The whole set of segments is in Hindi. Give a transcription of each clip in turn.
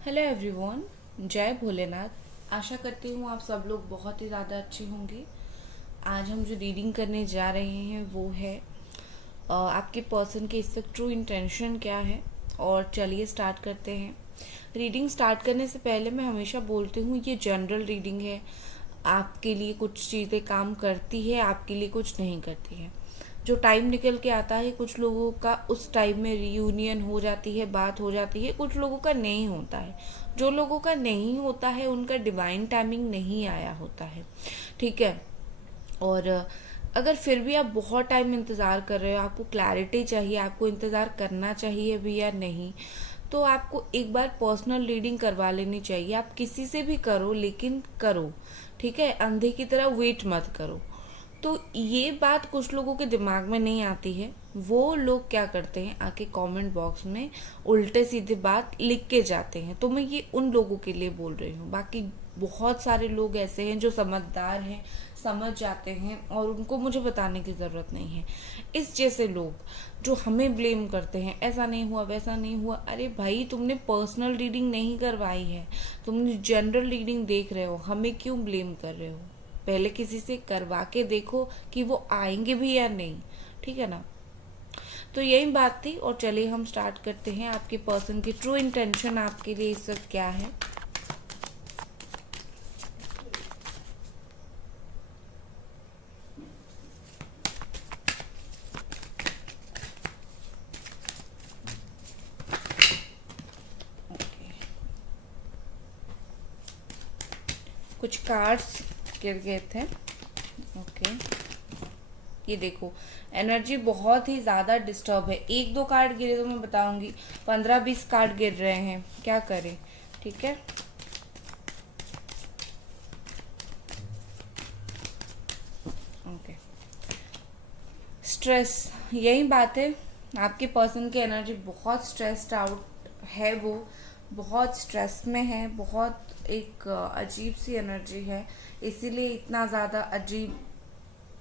हेलो एवरीवन, जय भोलेनाथ। आशा करती हूँ आप सब लोग बहुत ही ज़्यादा अच्छे होंगे। आज हम जो रीडिंग करने जा रहे हैं वो है आपके पर्सन के इस वक्त ट्रू इंटेंशन क्या है। और चलिए स्टार्ट करते हैं। रीडिंग स्टार्ट करने से पहले मैं हमेशा बोलती हूँ ये जनरल रीडिंग है। आपके लिए कुछ चीज़ें काम करती है, आपके लिए कुछ नहीं करती है। जो टाइम निकल के आता है, कुछ लोगों का उस टाइम में रियूनियन हो जाती है, बात हो जाती है, कुछ लोगों का नहीं होता है। जो लोगों का नहीं होता है उनका डिवाइन टाइमिंग नहीं आया होता है, ठीक है। और अगर फिर भी आप बहुत टाइम इंतज़ार कर रहे हो, आपको क्लैरिटी चाहिए, आपको इंतज़ार करना चाहिए भी या नहीं, तो आपको एक बार पर्सनल रीडिंग करवा लेनी चाहिए। आप किसी से भी करो, लेकिन करो, ठीक है। अंधे की तरह वेट मत करो। तो ये बात कुछ लोगों के दिमाग में नहीं आती है। वो लोग क्या करते हैं, आके कमेंट बॉक्स में उल्टे सीधे बात लिख के जाते हैं। तो मैं ये उन लोगों के लिए बोल रही हूँ। बाकी बहुत सारे लोग ऐसे हैं जो समझदार हैं, समझ जाते हैं और उनको मुझे बताने की ज़रूरत नहीं है। इस जैसे लोग जो हमें ब्लेम करते हैं, ऐसा नहीं हुआ, वैसा नहीं हुआ। अरे भाई, तुमने पर्सनल रीडिंग नहीं करवाई है, तुमने जनरल रीडिंग देख रहे हो, हमें क्यों ब्लेम कर रहे हो? पहले किसी से करवा के देखो कि वो आएंगे भी या नहीं, ठीक है ना। तो यही बात थी और चलिए हम स्टार्ट करते हैं। आपके पर्सन की ट्रू इंटेंशन आपके लिए इस वक्त क्या है। कुछ कार्ड्स गिर गए थे। ओके, ये देखो, एनर्जी बहुत ही ज़्यादा डिस्टर्ब है। एक दो कार्ड गिरे तो मैं बताऊंगी, 15-20 कार्ड गिर रहे हैं, क्या करें, ठीक है। ओके, स्ट्रेस, यही बात है। आपके पर्सन की एनर्जी बहुत स्ट्रेस्ड आउट है, वो बहुत स्ट्रेस में है, बहुत एक अजीब सी एनर्जी है, इसीलिए इतना ज़्यादा अजीब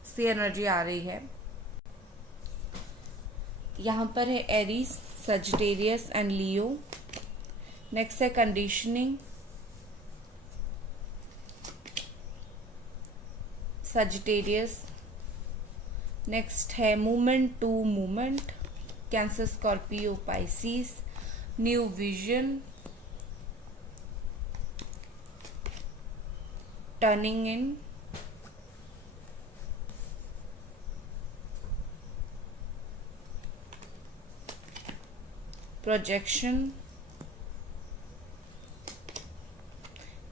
सी एनर्जी आ रही है। यहाँ पर है Aries, Sagittarius and Leo. Next है कंडीशनिंग, सजिटेरियस। नेक्स्ट है movement to movement, Cancer, Scorpio, Pisces. New vision, turning in, projection,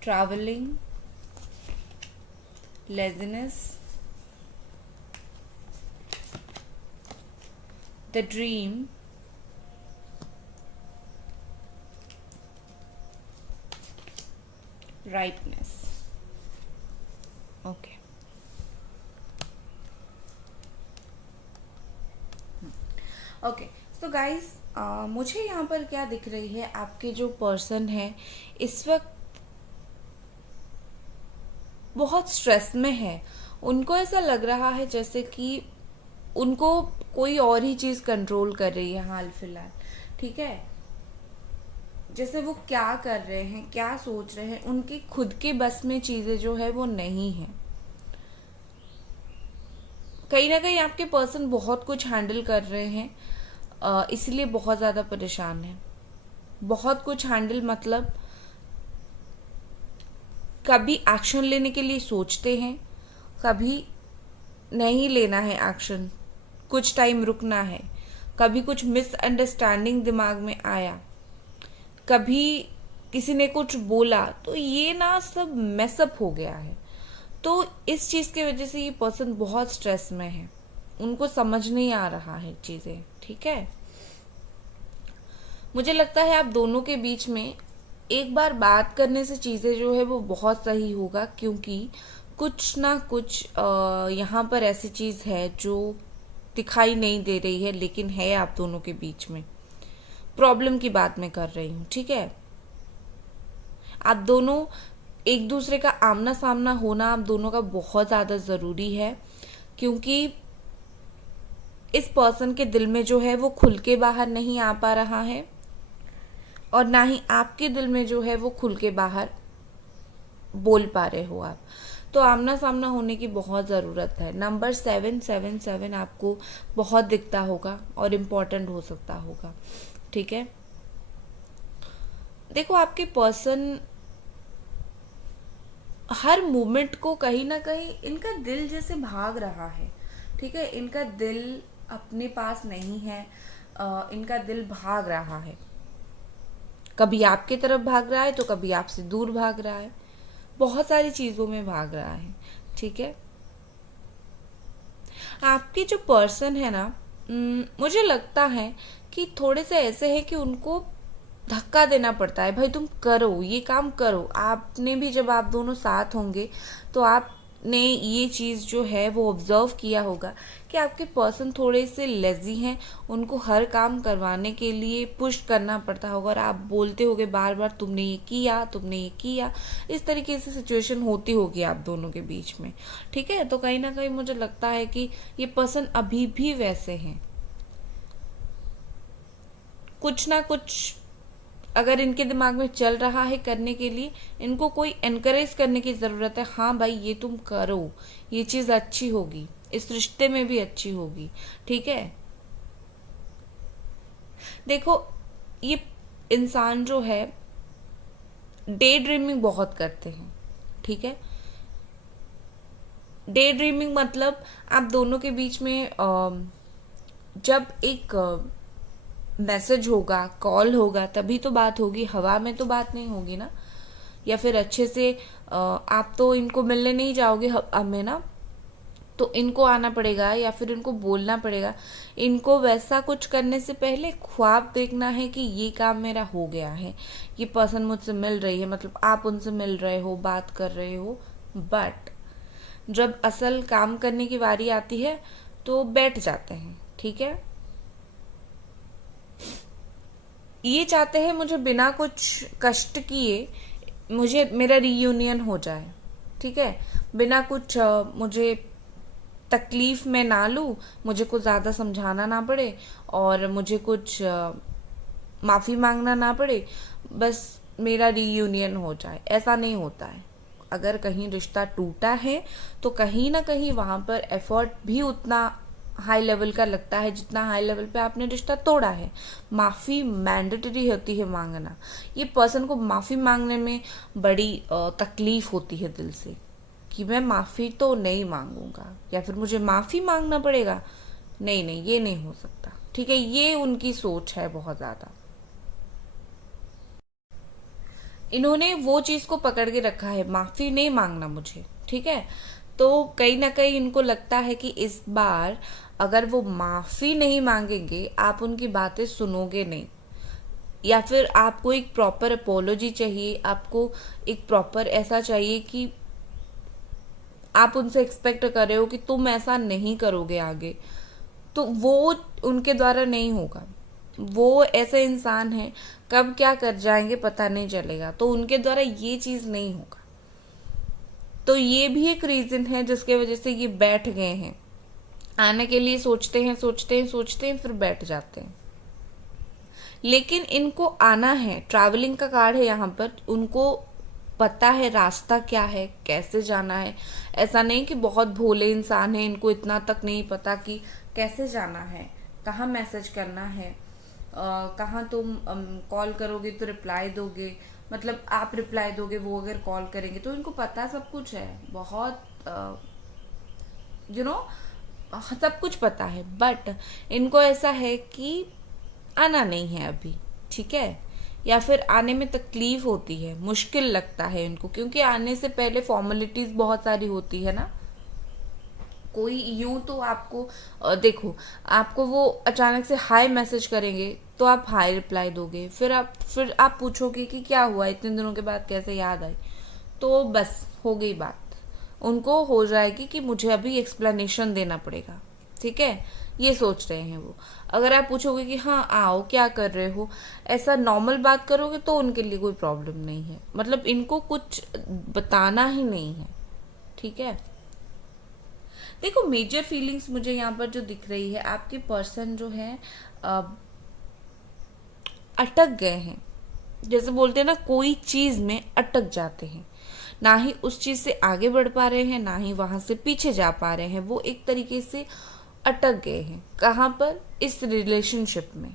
travelling, laziness, the dream, rightness. Okay, okay. So guys, मुझे यहाँ पर क्या दिख रही है, आपके जो पर्सन है इस वक्त बहुत स्ट्रेस में है। उनको ऐसा लग रहा है जैसे कि उनको कोई और ही चीज़ कंट्रोल कर रही है हाल फिलहाल, ठीक है। जैसे वो क्या कर रहे हैं, क्या सोच रहे हैं, उनकी खुद के बस में चीज़ें जो है वो नहीं है। कहीं ना कहीं आपके पर्सन बहुत कुछ हैंडल कर रहे हैं, इसलिए बहुत ज़्यादा परेशान है। बहुत कुछ हैंडल मतलब कभी एक्शन लेने के लिए सोचते हैं, कभी नहीं लेना है एक्शन, कुछ टाइम रुकना है। कभी कुछ मिसअंडरस्टैंडिंग दिमाग में आया, कभी किसी ने कुछ बोला, तो ये ना सब मैसअप हो गया है। तो इस चीज़ की वजह से ये पर्सन बहुत स्ट्रेस में है, उनको समझ नहीं आ रहा है चीज़ें, ठीक है। मुझे लगता है आप दोनों के बीच में एक बार बात करने से चीज़ें जो है वो बहुत सही होगा, क्योंकि कुछ ना कुछ यहाँ पर ऐसी चीज़ है जो दिखाई नहीं दे रही है, लेकिन है आप दोनों के बीच में। प्रॉब्लम की बात मैं कर रही हूँ, ठीक है। आप दोनों एक दूसरे का आमना सामना होना आप दोनों का बहुत ज़्यादा ज़रूरी है, क्योंकि इस पर्सन के दिल में जो है वो खुल के बाहर नहीं आ पा रहा है। और ना ही आपके दिल में जो है वो खुल के बाहर बोल पा रहे हो आप। तो आमना सामना होने की बहुत ज़रूरत है। नंबर 777 आपको बहुत दिखता होगा और इम्पॉर्टेंट हो सकता होगा, ठीक है। देखो, आपके पर्सन हर मोमेंट को कहीं ना कहीं इनका दिल जैसे भाग रहा है, ठीक है। इनका दिल अपने पास नहीं है, इनका दिल भाग रहा है। कभी आपके तरफ भाग रहा है तो कभी आपसे दूर भाग रहा है, बहुत सारी चीज़ों में भाग रहा है, ठीक है। आपके जो पर्सन है ना, मुझे लगता है कि थोड़े से ऐसे है कि उनको धक्का देना पड़ता है, भाई तुम करो, ये काम करो। आपने भी जब आप दोनों साथ होंगे तो आपने ये चीज़ जो है वो ऑब्जर्व किया होगा कि आपके पर्सन थोड़े से लेजी हैं, उनको हर काम करवाने के लिए पुश करना पड़ता होगा और आप बोलते होगे बार बार तुमने ये किया, तुमने ये किया। इस तरीके से सिचुएशन होती होगी आप दोनों के बीच में, ठीक है। तो कहीं ना कहीं मुझे लगता है कि ये पर्सन अभी भी वैसे हैं। कुछ ना कुछ अगर इनके दिमाग में चल रहा है करने के लिए, इनको कोई एनकरेज करने की ज़रूरत है। हाँ भाई, ये तुम करो, ये चीज़ अच्छी होगी, इस रिश्ते में भी अच्छी होगी, ठीक है। देखो, ये इंसान जो है डे ड्रीमिंग बहुत करते हैं, ठीक है। डे ड्रीमिंग मतलब आप दोनों के बीच में जब एक मैसेज होगा, कॉल होगा, तभी तो बात होगी, हवा में तो बात नहीं होगी ना। या फिर अच्छे से आप तो इनको मिलने नहीं जाओगे हमें ना, तो इनको आना पड़ेगा या फिर इनको बोलना पड़ेगा। इनको वैसा कुछ करने से पहले ख्वाब देखना है कि ये काम मेरा हो गया है, ये पर्सन मुझसे मिल रही है, मतलब आप उनसे मिल रहे हो, बात कर रहे हो। बट जब असल काम करने की बारी आती है तो बैठ जाते हैं, ठीक है। ये चाहते हैं मुझे बिना कुछ कष्ट किए मुझे मेरा रीयूनियन हो जाए, ठीक है। बिना कुछ मुझे तकलीफ में ना लूँ, मुझे कुछ ज़्यादा समझाना ना पड़े और मुझे कुछ माफ़ी मांगना ना पड़े, बस मेरा रीयूनियन हो जाए। ऐसा नहीं होता है। अगर कहीं रिश्ता टूटा है तो कहीं ना कहीं वहाँ पर एफर्ट भी उतना हाई लेवल का लगता है जितना हाई लेवल पे आपने रिश्ता तोड़ा है। माफ़ी मैंडेटरी होती है मांगना। ये पर्सन को माफ़ी मांगने में बड़ी तकलीफ होती है दिल से कि मैं माफ़ी तो नहीं मांगूंगा या फिर मुझे माफ़ी मांगना पड़ेगा। नहीं नहीं, ये नहीं हो सकता, ठीक है। ये उनकी सोच है बहुत ज़्यादा। इन्होंने वो चीज़ को पकड़ के रखा है, माफ़ी नहीं मांगना मुझे, ठीक है। तो कहीं ना कहीं इनको लगता है कि इस बार अगर वो माफ़ी नहीं मांगेंगे, आप उनकी बातें सुनोगे नहीं, या फिर आपको एक प्रॉपर अपोलॉजी चाहिए, आपको एक प्रॉपर ऐसा चाहिए कि आप उनसे एक्सपेक्ट कर रहे हो कि तुम ऐसा नहीं करोगे आगे, तो वो उनके द्वारा नहीं होगा। वो ऐसे इंसान हैं, कब क्या कर जाएंगे पता नहीं चलेगा, तो उनके द्वारा ये चीज़ नहीं होगा। तो ये भी एक रीज़न है जिसके वजह से ये बैठ गए हैं। आने के लिए सोचते हैं सोचते हैं सोचते हैं, फिर बैठ जाते हैं। लेकिन इनको आना है, ट्रैवलिंग का कार्ड है यहाँ पर। उनको पता है रास्ता क्या है, कैसे जाना है। ऐसा नहीं कि बहुत भोले इंसान है, इनको इतना तक नहीं पता कि कैसे जाना है, कहाँ मैसेज करना है, कहाँ तुम कॉल करोगे तो रिप्लाई दोगे, मतलब आप रिप्लाई दोगे, वो अगर कॉल करेंगे, तो इनको पता सब कुछ है, बहुत यू नो सब कुछ पता है। बट इनको ऐसा है कि आना नहीं है अभी, ठीक है। या फिर आने में तकलीफ होती है, मुश्किल लगता है इनको, क्योंकि आने से पहले फॉर्मेलिटीज बहुत सारी होती है ना। कोई यूं तो आपको देखो, आपको वो अचानक से हाय मैसेज करेंगे तो आप हाय रिप्लाई दोगे, फिर आप पूछोगे कि क्या हुआ, इतने दिनों के बाद कैसे याद आई, तो बस हो गई बात। उनको हो जाएगी कि मुझे अभी एक्सप्लेनेशन देना पड़ेगा, ठीक है। ये सोच रहे हैं वो। अगर आप पूछोगे कि हाँ आओ, क्या कर रहे हो, ऐसा नॉर्मल बात करोगे तो उनके लिए कोई प्रॉब्लम नहीं है, मतलब इनको कुछ बताना ही नहीं है, ठीक है। देखो, मेजर फीलिंग्स मुझे यहाँ पर जो दिख रही है, आपके पर्सन जो है अटक गए हैं, जैसे बोलते हैं ना, कोई चीज में अटक जाते हैं, ना ही उस चीज से आगे बढ़ पा रहे हैं, ना ही वहां से पीछे जा पा रहे हैं। वो एक तरीके से अटक गए हैं। कहाँ पर? इस रिलेशनशिप में।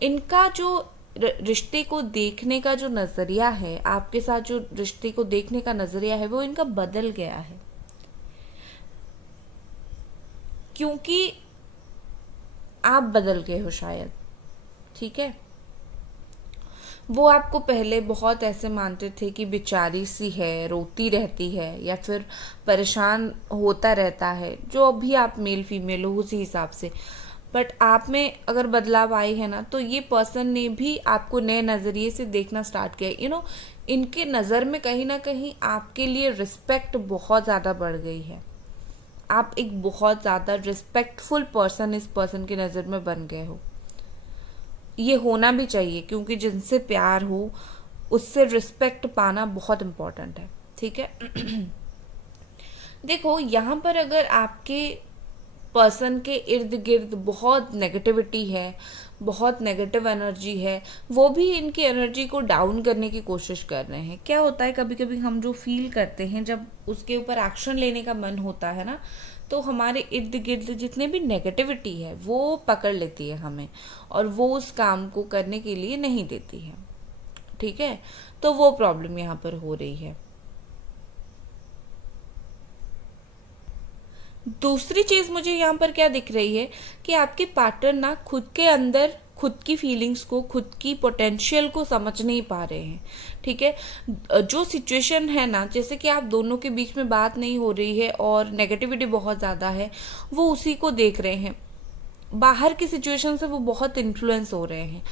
इनका जो रिश्ते को देखने का जो नजरिया है, आपके साथ जो रिश्ते को देखने का नजरिया है, वो इनका बदल गया है। क्योंकि आप बदल गए हो शायद। ठीक है। वो आपको पहले बहुत ऐसे मानते थे कि बेचारी सी है, रोती रहती है, या फिर परेशान होता रहता है, जो भी आप मेल फीमेल हो उसी हिसाब से। बट आप में अगर बदलाव आई है ना, तो ये पर्सन ने भी आपको नए नज़रिए से देखना स्टार्ट किया। इनके नज़र में कहीं ना कहीं आपके लिए रिस्पेक्ट बहुत ज़्यादा बढ़ गई है। आप एक बहुत ज़्यादा रिस्पेक्टफुल पर्सन इस पर्सन की नज़र में बन गए हो। ये होना भी चाहिए, क्योंकि जिनसे प्यार हो उससे रिस्पेक्ट पाना बहुत इम्पोर्टेंट है। ठीक है। देखो, यहाँ पर अगर आपके पर्सन के इर्द गिर्द बहुत नेगेटिविटी है, बहुत नेगेटिव एनर्जी है, वो भी इनकी एनर्जी को डाउन करने की कोशिश कर रहे हैं। क्या होता है, कभी कभी हम जो फील करते हैं, जब उसके ऊपर एक्शन लेने का मन होता है ना, तो हमारे इर्द गिर्द जितने भी नेगेटिविटी है वो पकड़ लेती है हमें, और वो उस काम को करने के लिए नहीं देती है। ठीक है। तो वो प्रॉब्लम यहाँ पर हो रही है। दूसरी चीज मुझे यहाँ पर क्या दिख रही है कि आपके पार्टनर ना खुद के अंदर खुद की फीलिंग्स को, खुद की पोटेंशियल को समझ नहीं पा रहे हैं। ठीक है। जो सिचुएशन है ना, जैसे कि आप दोनों के बीच में बात नहीं हो रही है और नेगेटिविटी बहुत ज़्यादा है, वो उसी को देख रहे हैं। बाहर की सिचुएशन से वो बहुत इन्फ्लुएंस हो रहे हैं।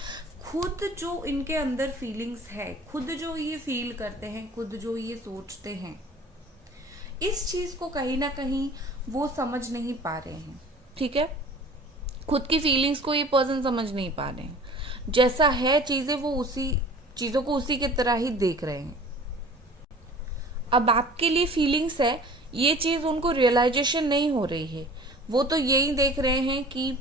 खुद जो इनके अंदर फीलिंग्स है, खुद जो ये फील करते हैं, खुद जो ये सोचते हैं, इस चीज को कहीं ना कहीं वो समझ नहीं पा रहे हैं। ठीक है। खुद की फीलिंग्स को ये पर्सन समझ नहीं पा रहे हैं। जैसा है चीजें, वो उसी चीजों को उसी की तरह ही देख रहे हैं। अब आपके लिए फीलिंग्स है, ये चीज उनको रियलाइजेशन नहीं हो रही है। वो तो यही देख रहे हैं कि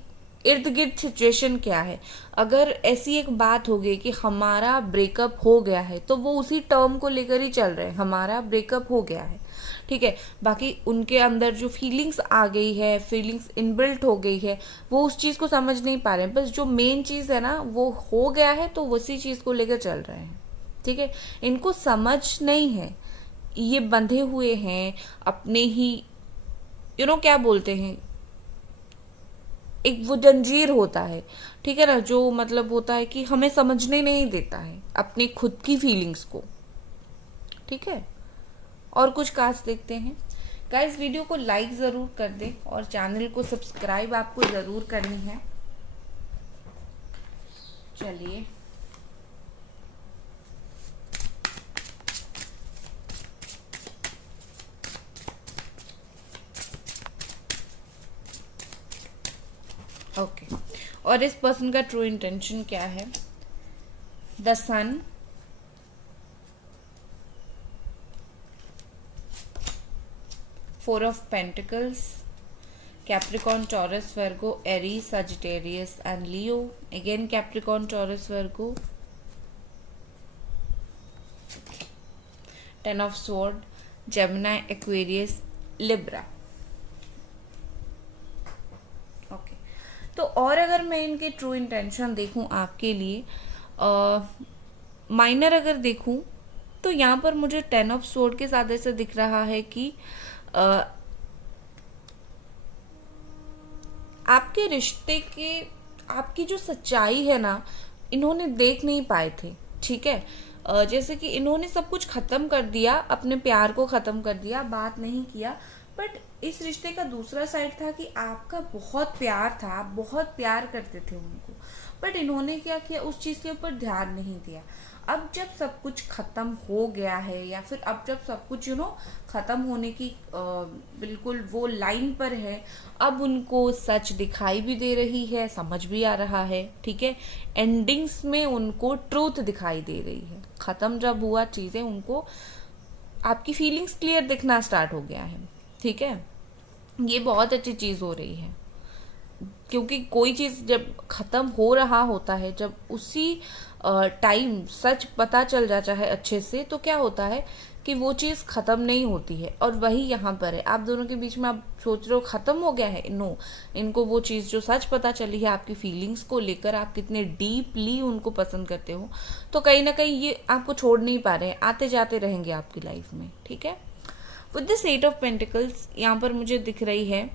इर्द गिर्द सिचुएशन क्या है। अगर ऐसी एक बात हो गई कि हमारा ब्रेकअप हो गया है, तो वो उसी टर्म को लेकर ही चल रहे हैं, हमारा ब्रेकअप हो गया है। ठीक है। बाकी उनके अंदर जो फीलिंग्स आ गई है, फीलिंग्स इनबिल्ट हो गई है, वो उस चीज़ को समझ नहीं पा रहे हैं। बस जो मेन चीज़ है ना, वो हो गया है, तो उसी चीज़ को लेकर चल रहे हैं। ठीक है। इनको समझ नहीं है। ये बंधे हुए हैं अपने ही, क्या बोलते हैं, एक वो जंजीर होता है। ठीक है ना, जो मतलब होता है कि हमें समझने नहीं देता है अपनी खुद की फीलिंग्स को। ठीक है। और कुछ कास्ट देखते हैं। गाइस, वीडियो को लाइक ज़रूर कर दें और चैनल को सब्सक्राइब आपको ज़रूर करनी है। चलिए, ओके। और इस पर्सन का ट्रू इंटेंशन क्या है? The Sun, Four of Pentacles, Capricorn, Taurus, Virgo, Aries, Sagittarius and Leo. Again Capricorn, Taurus, Virgo. Ten of Swords, Gemini, Aquarius, Libra. Okay. तो और अगर मैं इनके ट्रू इंटेंशन देखूं आपके लिए, माइनर अगर देखूं, तो यहाँ पर मुझे 10 ऑफ सोर्ड के साथ ऐसा दिख रहा है कि आपके रिश्ते के, आपकी जो सच्चाई है ना, इन्होंने देख नहीं पाए थे। ठीक है। जैसे कि इन्होंने सब कुछ खत्म कर दिया, अपने प्यार को खत्म कर दिया, बात नहीं किया। बट इस रिश्ते का दूसरा साइड था कि आपका बहुत प्यार था, आप बहुत प्यार करते थे उनको। बट इन्होंने क्या किया, उस चीज़ के ऊपर ध्यान नहीं दिया। अब जब सब कुछ खत्म हो गया है, या फिर अब जब सब कुछ खत्म होने की बिल्कुल वो लाइन पर है, अब उनको सच दिखाई भी दे रही है, समझ भी आ रहा है। ठीक है। एंडिंग्स में उनको ट्रूथ दिखाई दे रही है। खत्म जब हुआ चीजें, उनको आपकी फीलिंग्स क्लियर दिखना स्टार्ट हो गया है। ठीक है। ये बहुत अच्छी चीज हो रही है, क्योंकि कोई चीज जब खत्म हो रहा होता है, जब उसी टाइम सच पता चल जाता है अच्छे से, तो क्या होता है कि वो चीज़ ख़त्म नहीं होती है। और वही यहाँ पर है, आप दोनों के बीच में आप सोच रहे हो ख़त्म हो गया है, नो, इनको वो चीज़ जो सच पता चली है आपकी फीलिंग्स को लेकर, आप कितने डीपली उनको पसंद करते हो, तो कहीं ना कहीं ये आपको छोड़ नहीं पा रहे हैं, आते जाते रहेंगे आपकी लाइफ में, ठीक है। With this eight of pentacles यहाँ पर मुझे दिख रही है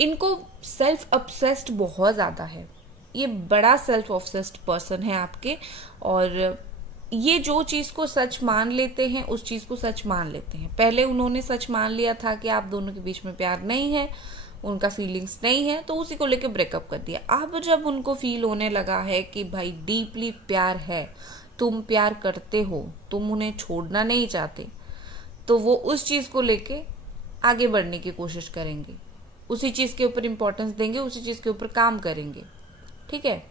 इनको सेल्फ ऑब्सेस्ड बहुत ज़्यादा है, ये बड़ा सेल्फ ऑब्सेस्ड पर्सन है आपके। और ये जो चीज़ को सच मान लेते हैं उस चीज़ को सच मान लेते हैं। पहले उन्होंने सच मान लिया था कि आप दोनों के बीच में प्यार नहीं है, उनका फीलिंग्स नहीं है, तो उसी को लेकर ब्रेकअप कर दिया। अब जब उनको फील होने लगा है कि भाई डीपली प्यार है, तुम प्यार करते हो, तुम उन्हें छोड़ना नहीं चाहते, तो वो उस चीज़ को लेके आगे बढ़ने की कोशिश करेंगे, उसी चीज़ के ऊपर इम्पोर्टेंस देंगे, उसी चीज़ के ऊपर काम करेंगे, ठीक है।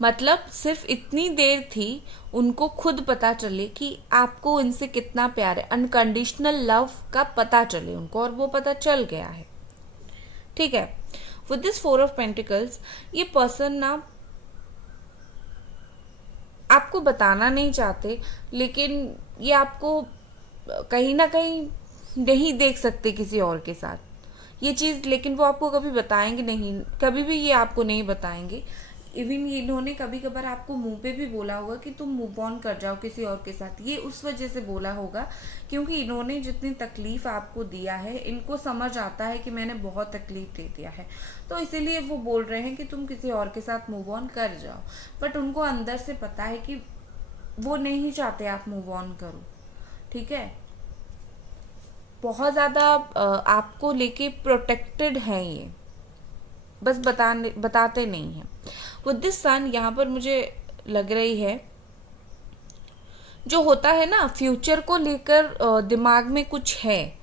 मतलब सिर्फ इतनी देर थी उनको खुद पता चले कि आपको इनसे कितना प्यार है, अनकंडीशनल लव का पता चले उनको, और वो पता चल गया है, ठीक है। विद दिस 4 ऑफ पेंटिकल्स ये पर्सन ना आपको बताना नहीं चाहते, लेकिन ये आपको कहीं ना कहीं नहीं देख सकते किसी और के साथ ये चीज़, लेकिन वो आपको कभी बताएंगे नहीं, कभी भी ये आपको नहीं बताएंगे। इवन इन्होंने कभी कभार आपको मुंह पे भी बोला होगा कि तुम मूव ऑन कर जाओ किसी और के साथ, ये उस वजह से बोला होगा क्योंकि इन्होंने जितनी तकलीफ आपको दिया है, इनको समझ आता है कि मैंने बहुत तकलीफ दे दिया है, तो इसीलिए वो बोल रहे हैं कि तुम किसी और के साथ मूव ऑन कर जाओ। बट उनको अंदर से पता है कि वो नहीं चाहते आप मूव ऑन करो, ठीक है। बहुत ज़्यादा आपको लेके प्रोटेक्टेड है ये, बस बताते नहीं हैं। विद दिस सन यहाँ पर मुझे लग रही है जो होता है ना फ्यूचर को लेकर दिमाग में कुछ है,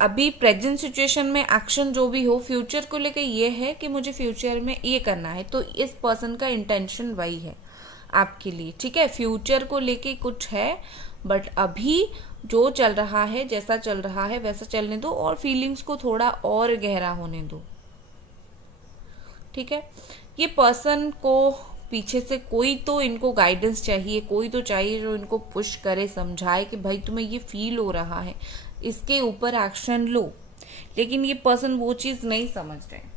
अभी प्रेजेंट सिचुएशन में एक्शन जो भी हो, फ्यूचर को लेकर ये है कि मुझे फ्यूचर में ये करना है, तो इस पर्सन का इंटेंशन वही है आपके लिए, ठीक है। फ्यूचर को लेके कुछ है, बट अभी जो चल रहा है, जैसा चल रहा है वैसा चलने दो, और फीलिंग्स को थोड़ा और गहरा होने दो, ठीक है। ये पर्सन को पीछे से कोई तो इनको गाइडेंस चाहिए, कोई तो चाहिए जो इनको पुश करे, समझाए कि भाई तुम्हें ये फील हो रहा है, इसके ऊपर एक्शन लो, लेकिन ये पर्सन वो चीज़ नहीं समझ रहे।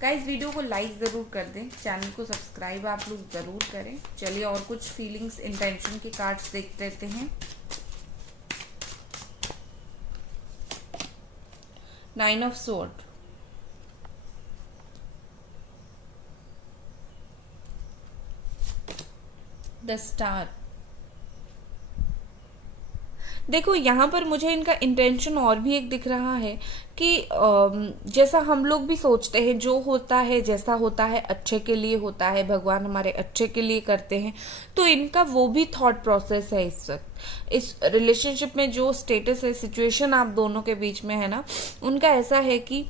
गाइस वीडियो को लाइक ज़रूर कर दें, चैनल को सब्सक्राइब आप लोग ज़रूर करें। चलिए और कुछ फीलिंग्स इंटेंशन के कार्ड्स देख लेते हैं। 9 ऑफ स्वॉर्ड, द स्टार। देखो यहाँ पर मुझे इनका इंटेंशन और भी एक दिख रहा है कि जैसा हम लोग भी सोचते हैं, जो होता है जैसा होता है अच्छे के लिए होता है, भगवान हमारे अच्छे के लिए करते हैं, तो इनका वो भी थॉट प्रोसेस है इस वक्त। इस रिलेशनशिप में जो स्टेटस है, सिचुएशन आप दोनों के बीच में है ना, उनका ऐसा है कि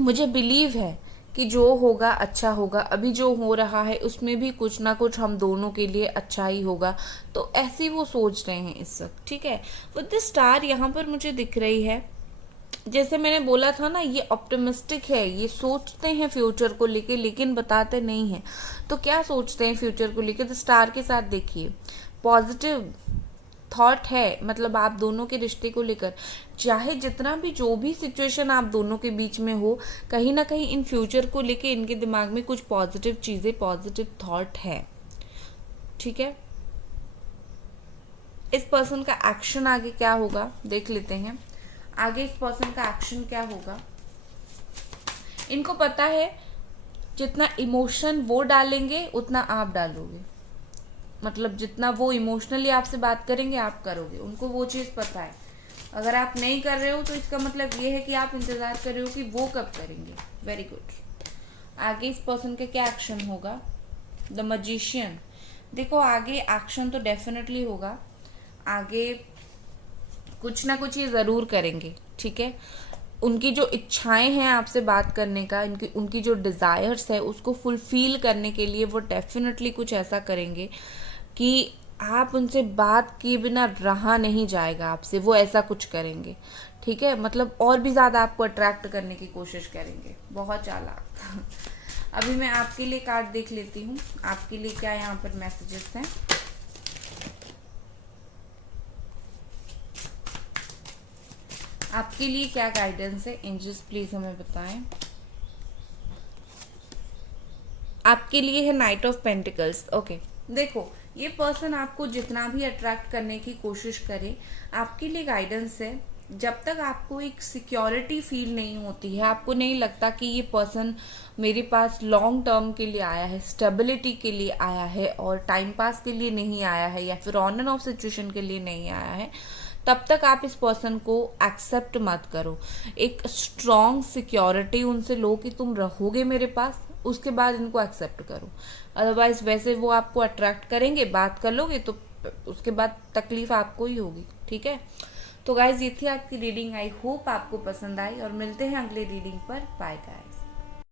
मुझे बिलीव है कि जो होगा अच्छा होगा, अभी जो हो रहा है उसमें भी कुछ ना कुछ हम दोनों के लिए अच्छा ही होगा, तो ऐसे वो सोच रहे हैं इस वक्त, ठीक है। विद द स्टार यहाँ पर मुझे दिख रही है, जैसे मैंने बोला था ना, ये ऑप्टिमिस्टिक है, ये सोचते हैं फ्यूचर को लेके लेकिन बताते नहीं हैं। तो क्या सोचते हैं फ्यूचर को लेके, द स्टार के साथ देखिए पॉजिटिव थॉट है, मतलब आप दोनों के रिश्ते को लेकर, चाहे जितना भी जो भी सिचुएशन आप दोनों के बीच में हो, कहीं ना कहीं इन फ्यूचर को लेके इनके दिमाग में कुछ पॉजिटिव चीज़ें, पॉजिटिव थॉट है, ठीक है। इस पर्सन का एक्शन आगे क्या होगा देख लेते हैं। आगे इस पर्सन का एक्शन क्या होगा, इनको पता है जितना इमोशन वो डालेंगे उतना आप डालोगे, मतलब जितना वो इमोशनली आपसे बात करेंगे आप करोगे, उनको वो चीज़ पता है। अगर आप नहीं कर रहे हो तो इसका मतलब ये है कि आप इंतज़ार कर रहे हो कि वो कब करेंगे। Very good. आगे इस पर्सन का क्या एक्शन होगा, द मैजिशियन। देखो आगे एक्शन तो डेफिनेटली होगा, आगे कुछ ना कुछ ये ज़रूर करेंगे, ठीक है। उनकी जो इच्छाएं हैं आपसे बात करने का, उनकी जो डिज़ायर्स है उसको फुलफिल करने के लिए वो डेफिनेटली कुछ ऐसा करेंगे कि आप उनसे बात किए बिना रहा नहीं जाएगा आपसे, वो ऐसा कुछ करेंगे, ठीक है। मतलब और भी ज़्यादा आपको अट्रैक्ट करने की कोशिश करेंगे, बहुत चालाक। अभी मैं आपके लिए कार्ड देख लेती हूँ, आपके लिए क्या यहाँ पर मैसेजेस हैं। आपके लिए क्या गाइडेंस है एंजल्स, प्लीज हमें बताएं। आपके लिए है नाइट ऑफ पेंटिकल्स। ओके, देखो ये पर्सन आपको जितना भी अट्रैक्ट करने की कोशिश करे, आपके लिए गाइडेंस है, जब तक आपको एक सिक्योरिटी फील नहीं होती है, आपको नहीं लगता कि ये पर्सन मेरे पास लॉन्ग टर्म के लिए आया है, स्टेबिलिटी के लिए आया है और टाइम पास के लिए नहीं आया है या फिर ऑन एंड ऑफ सिचुएशन के लिए नहीं आया है, तब तक आप इस पर्सन को एक्सेप्ट मत करो। एक स्ट्रॉन्ग सिक्योरिटी उनसे लो कि तुम रहोगे मेरे पास, उसके बाद इनको एक्सेप्ट करो। अदरवाइज वैसे वो आपको अट्रैक्ट करेंगे, बात कर लोगे तो उसके बाद तकलीफ आपको ही होगी, ठीक है। तो गाइज ये थी आपकी रीडिंग, आई होप आपको पसंद आई और मिलते हैं अगले रीडिंग पर। Bye guys.